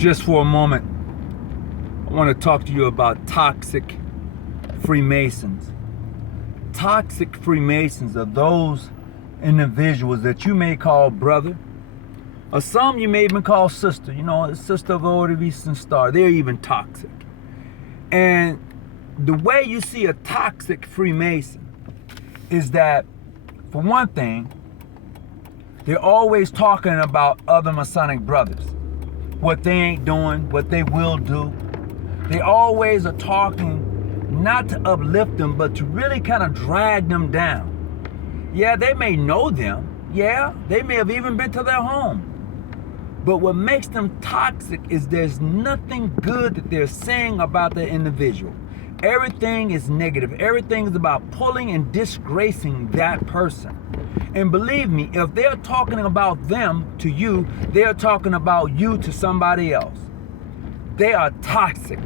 just for a moment, I want to talk to you about toxic Freemasons. Toxic Freemasons are those individuals that you may call brother, or some you may even call sister. You know, sister of the Order of Eastern Star. They're even toxic. And the way you see a toxic Freemason is that, for one thing, they're always talking about other Masonic brothers. What they ain't doing, what they will do. They always are talking not to uplift them, but to really kind of drag them down. Yeah, they may know them. Yeah, they may have even been to their home. But what makes them toxic is there's nothing good that they're saying about the individual. Everything is negative. Everything is about pulling and disgracing that person. And believe me, if they're talking about them to you, they're talking about you to somebody else. They are toxic.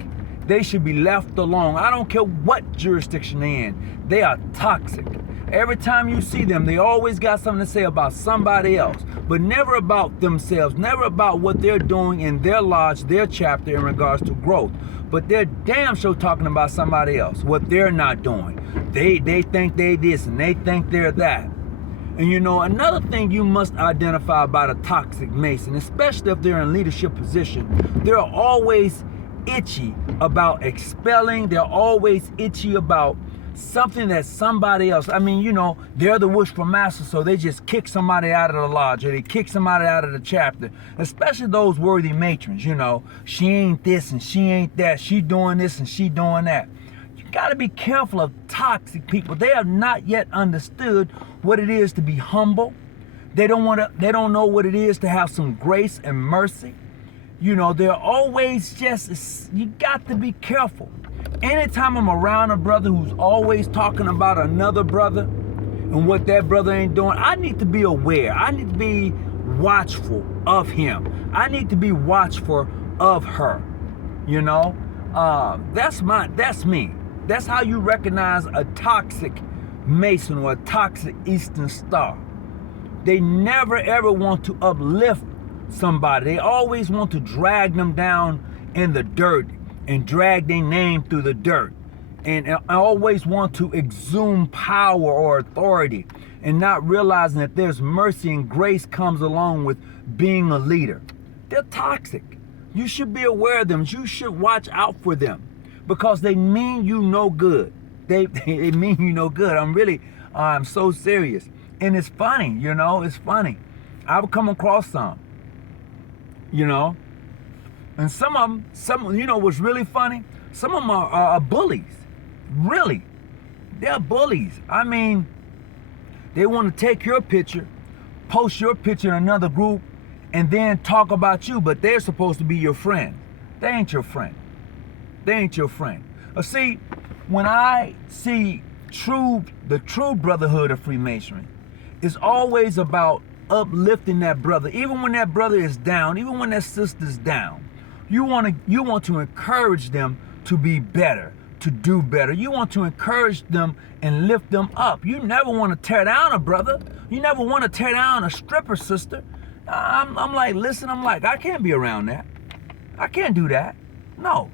They should be left alone. I don't care what jurisdiction they're in. They are toxic. Every time you see them, they always got something to say about somebody else, but never about themselves, never about what they're doing in their lodge, their chapter in regards to growth. But they're damn sure talking about somebody else, what they're not doing. They think they this and they think they're that. And you know, another thing you must identify about a toxic Mason, especially if they're in leadership position, they're always itchy about expelling. They're always itchy about something that somebody else, I mean, you know, they're the wishful master, so they just kick somebody out of the lodge, or they kick somebody out of the chapter, especially those worthy matrons, you know, she ain't this and she ain't that, she doing this and she doing that. You got to be careful of toxic people. They have not yet understood what it is to be humble. They don't know what it is to have some grace and mercy. You know, they're always just, you got to be careful. Anytime I'm around a brother who's always talking about another brother and what that brother ain't doing, I need to be aware. I need to be watchful of him. I need to be watchful of her. You know, that's me. That's how you recognize a toxic Mason or a toxic Eastern Star. They never ever want to uplift somebody. They always want to drag them down in the dirt and drag their name through the dirt, and I always want to exhume power or authority, and not realizing that there's mercy and grace comes along with being a leader. They're toxic. You should be aware of them. You should watch out for them, because they mean you no good. They mean you no good. I'm so serious. And it's funny, you know, it's funny. I've come across some, you know, and some of them, you know what's really funny? Some of them are bullies. Really. They're bullies. I mean, they want to take your picture, post your picture in another group, and then talk about you, but they're supposed to be your friend. They ain't your friend. They ain't your friend. See, when I see the true brotherhood of Freemasonry, it's always about uplifting that brother. Even when that brother is down, even when that sister's down, you want to encourage them to be better, to do better. You want to encourage them and lift them up. You never want to tear down a brother. You never want to tear down a stripper sister. I'm like, listen, I can't be around that. I can't do that. No.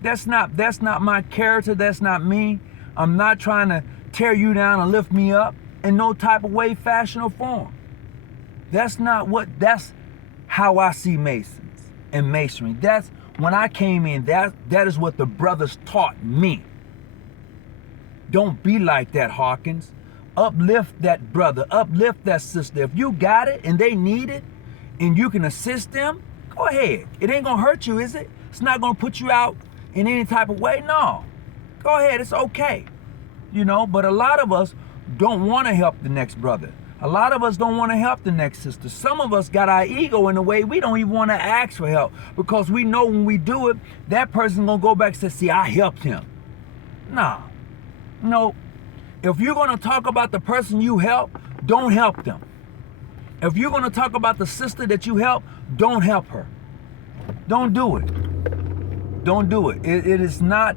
That's not my character. That's not me. I'm not trying to tear you down and lift me up in no type of way, fashion, or form. That's how I see Masons and Masonry. That's when I came in, that is what the brothers taught me. Don't be like that, Hawkins. Uplift that brother, uplift that sister. If you got it and they need it and you can assist them, go ahead. It ain't gonna hurt you, is it? It's not gonna put you out in any type of way. No, go ahead, it's okay. You know, but a lot of us don't want to help the next brother. A lot of us don't want to help the next sister. Some of us got our ego in the way. We don't even want to ask for help, because we know when we do it, that person's going to go back and say, see, I helped him. Nah. No. If you're going to talk about the person you help, don't help them. If you're going to talk about the sister that you help, don't help her. Don't do it. Don't do it. It is not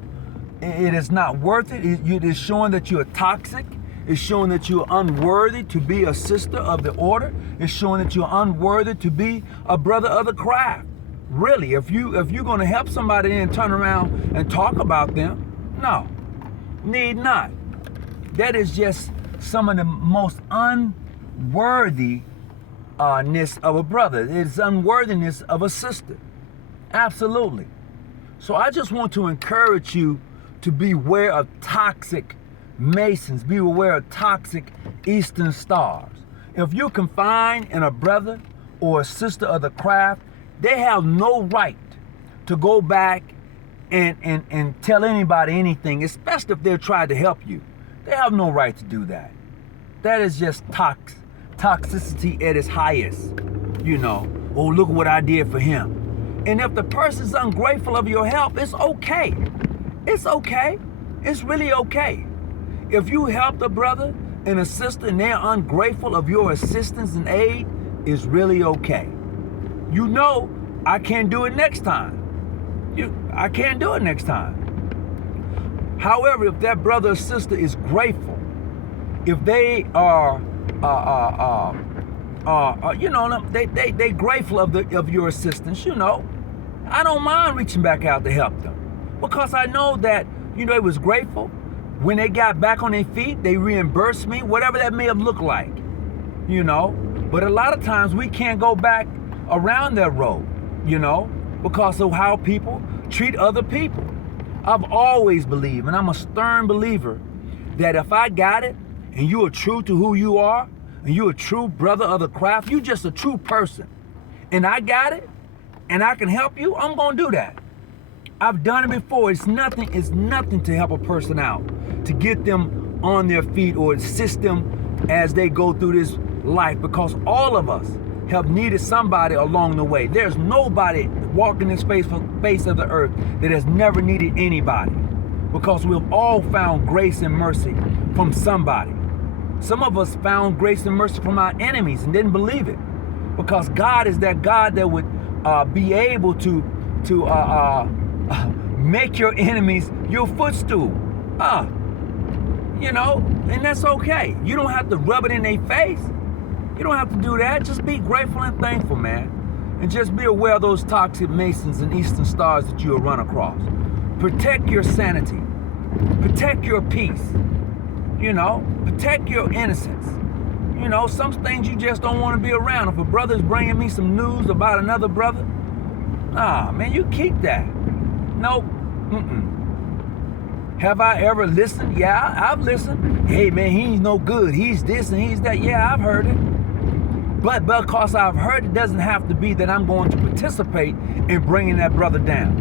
worth it. It is showing that you're toxic. It's showing that you're unworthy to be a sister of the order. It's showing that you're unworthy to be a brother of the craft. Really, if you're going to help somebody and turn around and talk about them, no, need not. That is just some of the most unworthiness of a brother. It's unworthiness of a sister. Absolutely. So I just want to encourage you to beware of toxic Masons. Be aware of toxic Eastern Stars. If you're confined in a brother or a sister of the craft, they have no right to go back and tell anybody anything, especially if they're trying to help you. They have no right to do that. That is just toxicity at its highest. You know, oh, look what I did for him. And if the person's ungrateful of your help, it's okay. It's okay. It's really okay. If you helped a brother and a sister and they're ungrateful of your assistance and aid, it's really okay. You know, I can't do it next time. I can't do it next time. However, if that brother or sister is grateful, if they are, they grateful of your assistance, you know, I don't mind reaching back out to help them, because I know that, you know, they was grateful. When they got back on their feet, they reimbursed me, whatever that may have looked like, you know. But a lot of times we can't go back around that road, you know, because of how people treat other people. I've always believed, and I'm a stern believer, that if I got it, and you are true to who you are, and you're a true brother of the craft, you just a true person, and I got it, and I can help you, I'm gonna do that. I've done it before. It's nothing to help a person out, to get them on their feet or assist them as they go through this life, because all of us have needed somebody along the way. There's nobody walking this face of the earth that has never needed anybody, because we've all found grace and mercy from somebody. Some of us found grace and mercy from our enemies and didn't believe it, because God is that God that would be able to make your enemies your footstool. You know, and that's okay. You don't have to rub it in their face. You don't have to do that. Just be grateful and thankful, man. And just be aware of those toxic Masons and Eastern Stars that you'll run across. Protect your sanity. Protect your peace. You know, protect your innocence. You know, some things you just don't want to be around. If a brother's bringing me some news about another brother, man, you keep that. Nope. Have I ever listened? Yeah, I've listened. Hey, man, he's no good. He's this and he's that. Yeah, I've heard it. But because I've heard it doesn't have to be that I'm going to participate in bringing that brother down.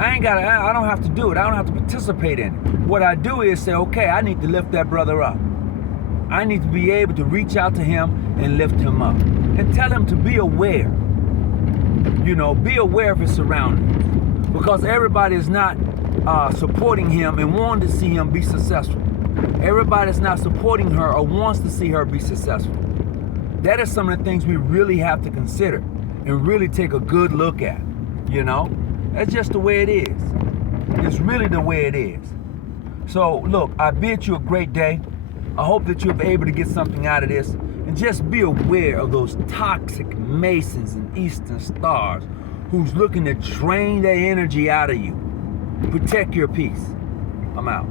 I don't have to do it. I don't have to participate in it. What I do is say, okay, I need to lift that brother up. I need to be able to reach out to him and lift him up. And tell him to be aware. You know, be aware of his surroundings. Because everybody is not supporting him and wanting to see him be successful. Everybody's not supporting her or wants to see her be successful. That is some of the things we really have to consider and really take a good look at, you know? That's just the way it is. It's really the way it is. So, look, I bid you a great day. I hope that you'll be able to get something out of this. And just be aware of those toxic Masons and Eastern Stars who's looking to drain their energy out of you. Protect your peace. I'm out.